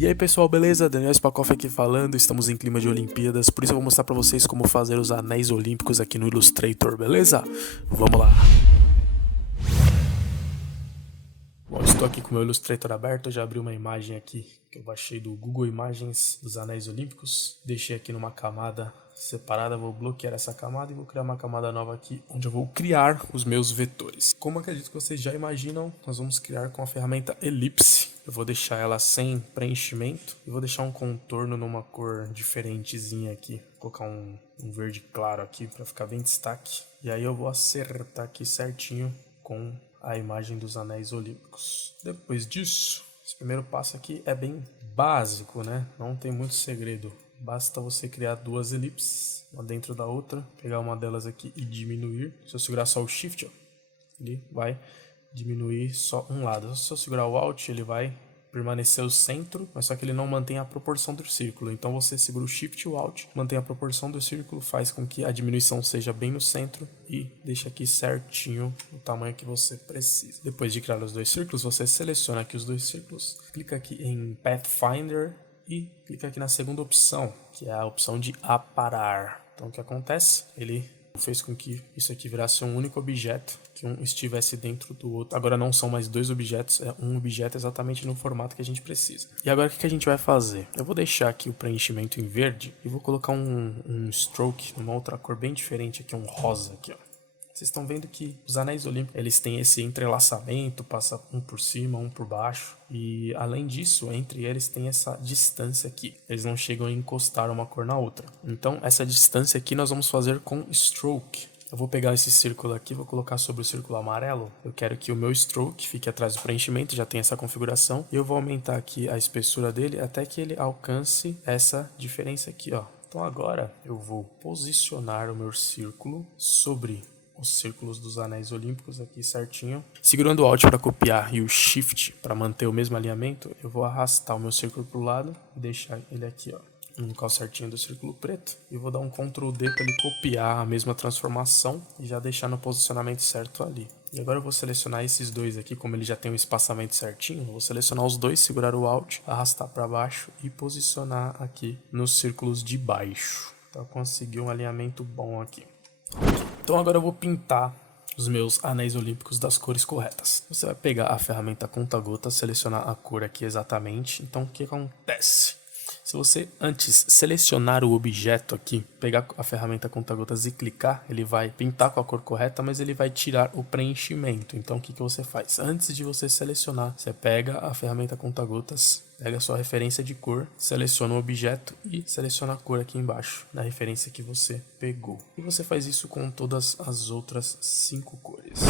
E aí pessoal, beleza? Daniel Spakoff aqui falando, estamos em clima de Olimpíadas, por isso eu vou mostrar pra vocês como fazer os anéis olímpicos aqui no Illustrator, beleza? Vamos lá! Bom, estou aqui com o meu Illustrator aberto, eu já abri uma imagem aqui que eu baixei do Google Imagens dos anéis olímpicos, deixei aqui numa camada separada, vou bloquear essa camada e vou criar uma camada nova aqui, onde eu vou criar os meus vetores. Como acredito que vocês já imaginam, nós vamos criar com a ferramenta Ellipse. Eu vou deixar ela sem preenchimento e vou deixar um contorno numa cor diferentezinha aqui. Vou colocar um verde claro aqui para ficar bem destaque. E aí eu vou acertar aqui certinho com a imagem dos anéis olímpicos. Depois disso, esse primeiro passo aqui é bem básico, né? Não tem muito segredo. Basta você criar duas elipses, uma dentro da outra, pegar uma delas aqui e diminuir. Se eu segurar só o Shift, ó, ele vai diminuir só um lado. Se eu segurar o Alt, ele vai permanecer o centro, mas só que ele não mantém a proporção do círculo. Então você segura o Shift e o Alt, mantém a proporção do círculo, faz com que a diminuição seja bem no centro e deixa aqui certinho o tamanho que você precisa. Depois de criar os dois círculos, você seleciona aqui os dois círculos, clica aqui em Pathfinder e clica aqui na segunda opção, que é a opção de aparar. Então o que acontece? Ele fez com que isso aqui virasse um único objeto, que um estivesse dentro do outro. Agora não são mais dois objetos, é um objeto exatamente no formato que a gente precisa. E agora o que a gente vai fazer? Eu vou deixar aqui o preenchimento em verde e vou colocar um stroke numa outra cor bem diferente aqui, um rosa aqui, ó. Vocês estão vendo que os anéis olímpicos, eles têm esse entrelaçamento, passa um por cima, um por baixo. E além disso, entre eles tem essa distância aqui. Eles não chegam a encostar uma cor na outra. Então essa distância aqui nós vamos fazer com stroke. Eu vou pegar esse círculo aqui, vou colocar sobre o círculo amarelo. Eu quero que o meu stroke fique atrás do preenchimento, já tem essa configuração. E eu vou aumentar aqui a espessura dele até que ele alcance essa diferença aqui, ó. Então agora eu vou posicionar o meu círculo sobre os círculos dos anéis olímpicos aqui certinho. Segurando o Alt para copiar e o Shift para manter o mesmo alinhamento, eu vou arrastar o meu círculo para o lado e deixar ele aqui, ó, no local certinho do círculo preto. E vou dar um Ctrl D para ele copiar a mesma transformação e já deixar no posicionamento certo ali. E agora eu vou selecionar esses dois aqui, como ele já tem um espaçamento certinho, eu vou selecionar os dois, segurar o Alt, arrastar para baixo e posicionar aqui nos círculos de baixo. Então eu consegui um alinhamento bom aqui. Então agora eu vou pintar os meus anéis olímpicos das cores corretas. Você vai pegar a ferramenta conta-gotas, selecionar a cor aqui exatamente. Então o que acontece? Se você antes selecionar o objeto aqui, pegar a ferramenta conta-gotas e clicar, ele vai pintar com a cor correta, mas ele vai tirar o preenchimento. Então o que você faz? Antes de você selecionar, você pega a ferramenta conta-gotas, pega a sua referência de cor, seleciona o objeto e seleciona a cor aqui embaixo, na referência que você pegou. E você faz isso com todas as outras 5 cores.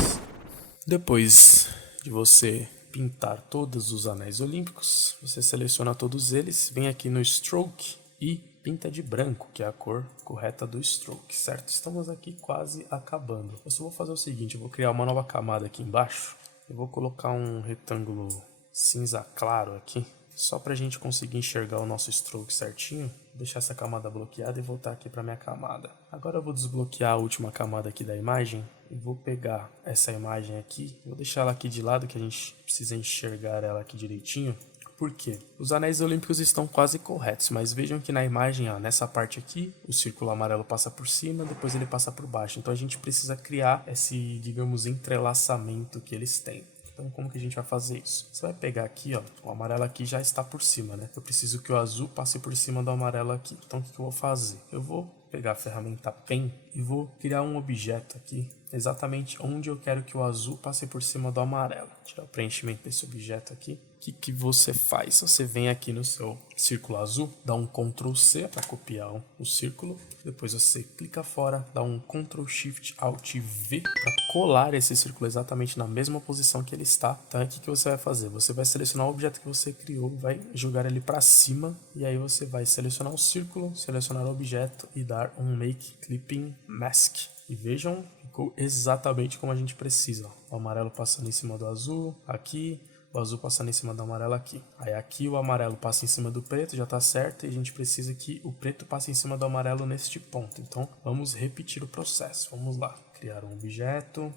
Depois de você pintar todos os anéis olímpicos, você seleciona todos eles, vem aqui no Stroke e pinta de branco, que é a cor correta do Stroke, certo? Estamos aqui quase acabando. Eu só vou fazer o seguinte, eu vou criar uma nova camada aqui embaixo, eu vou colocar um retângulo cinza claro aqui, só para a gente conseguir enxergar o nosso stroke certinho. Vou deixar essa camada bloqueada e voltar aqui para minha camada. Agora eu vou desbloquear a última camada aqui da imagem e vou pegar essa imagem aqui, vou deixar ela aqui de lado que a gente precisa enxergar ela aqui direitinho. Por quê? Os anéis olímpicos estão quase corretos, mas vejam que na imagem, ó, nessa parte aqui, o círculo amarelo passa por cima, depois ele passa por baixo. Então a gente precisa criar esse, digamos, entrelaçamento que eles têm. Então como que a gente vai fazer isso? Você vai pegar aqui, ó, o amarelo aqui já está por cima, né? Eu preciso que o azul passe por cima do amarelo aqui. Então o que eu vou fazer? Eu vou pegar a ferramenta Pen e vou criar um objeto aqui, exatamente onde eu quero que o azul passe por cima do amarelo. Tirar o preenchimento desse objeto aqui. O que você faz? Você vem aqui no seu círculo azul, dá um Ctrl C para copiar o círculo, depois você clica fora, dá um Ctrl Shift Alt V para colar esse círculo exatamente na mesma posição que ele está. Então o que você vai fazer? Você vai selecionar o objeto que você criou, vai jogar ele para cima e aí você vai selecionar o círculo, selecionar o objeto e dar um Make Clipping Mask. E vejam, ficou exatamente como a gente precisa. O amarelo passando em cima do azul, aqui, o azul passando em cima do amarelo aqui. Aí aqui o amarelo passa em cima do preto, já está certo, e a gente precisa que o preto passe em cima do amarelo neste ponto. Então vamos repetir o processo. Vamos lá, criar um objeto,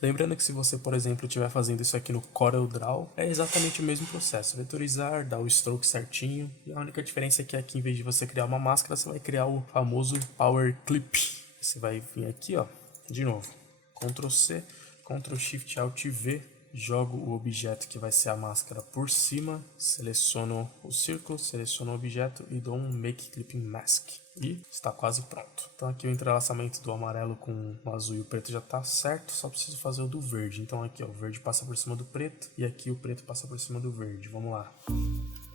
Lembrando que se você, por exemplo, estiver fazendo isso aqui no CorelDRAW, é exatamente o mesmo processo. Vetorizar, dar o stroke certinho. E a única diferença é que aqui, em vez de você criar uma máscara, você vai criar o famoso Power Clip. Você vai vir aqui, ó, de novo. Ctrl C, Ctrl Shift Alt V. Jogo o objeto que vai ser a máscara por cima, seleciono o círculo, seleciono o objeto e dou um Make Clipping Mask. E está quase pronto. Então aqui o entrelaçamento do amarelo com o azul e o preto já está certo, só preciso fazer o do verde. Então aqui ó, o verde passa por cima do preto e aqui o preto passa por cima do verde. Vamos lá.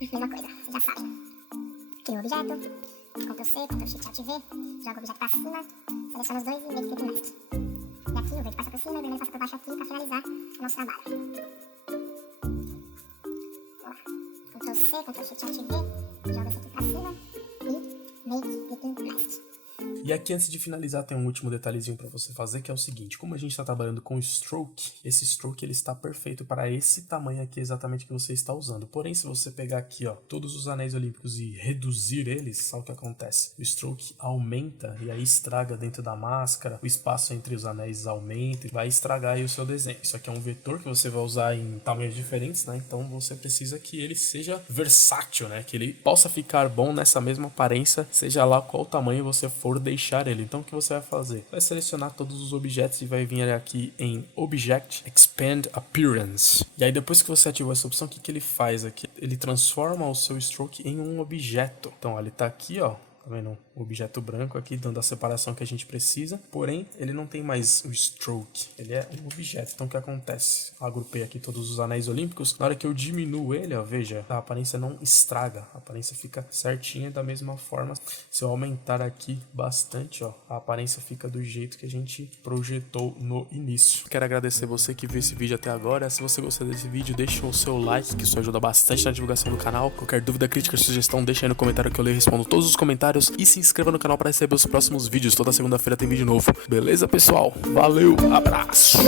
Mesma coisa, vocês já sabem. Crio o objeto, Ctrl C, Ctrl Shift Alt V, jogo o objeto para cima, seleciono os dois e Make Clipping Mask. E aqui o verde passa por cima e o vermelho passa por baixo aqui para finalizar o nosso trabalho. Vamos lá. Ctrl C, Ctrl Shift Alt V, joga esse aqui para cima e Make Clipping Mask. E aqui antes de finalizar tem um último detalhezinho para você fazer, que é o seguinte: como a gente está trabalhando com stroke, esse stroke ele está perfeito para esse tamanho aqui exatamente que você está usando. Porém, se você pegar aqui ó, todos os anéis olímpicos e reduzir eles, sabe o que acontece? O stroke aumenta e aí estraga dentro da máscara, o espaço entre os anéis aumenta e vai estragar aí o seu desenho. Isso aqui é um vetor que você vai usar em tamanhos diferentes, né? Então você precisa que ele seja versátil, né? Que ele possa ficar bom nessa mesma aparência, seja lá qual tamanho você for deixar ele. Então o que você vai fazer? Vai selecionar todos os objetos e vai vir aqui em Object Expand Appearance. E aí depois que você ativou essa opção, o que ele faz aqui? Ele transforma o seu stroke em um objeto. Então ó, ele tá aqui ó, tá vendo? Um objeto branco aqui dando a separação que a gente precisa, porém ele não tem mais o stroke, ele é um objeto. Então o que acontece? Eu agrupei aqui todos os anéis olímpicos, na hora que eu diminuo ele, ó, veja, a aparência não estraga, a aparência fica certinha da mesma forma. Se eu aumentar aqui bastante, ó, a aparência fica do jeito que a gente projetou no início. Quero agradecer você que viu esse vídeo até agora. Se você gostou desse vídeo, deixa o seu like, que isso ajuda bastante na divulgação do canal. Qualquer dúvida, crítica, sugestão, deixa aí no comentário que eu leio e respondo todos os comentários. E se inscreva no canal para receber os próximos vídeos. Toda segunda-feira tem vídeo novo. Beleza, pessoal? Valeu, abraço!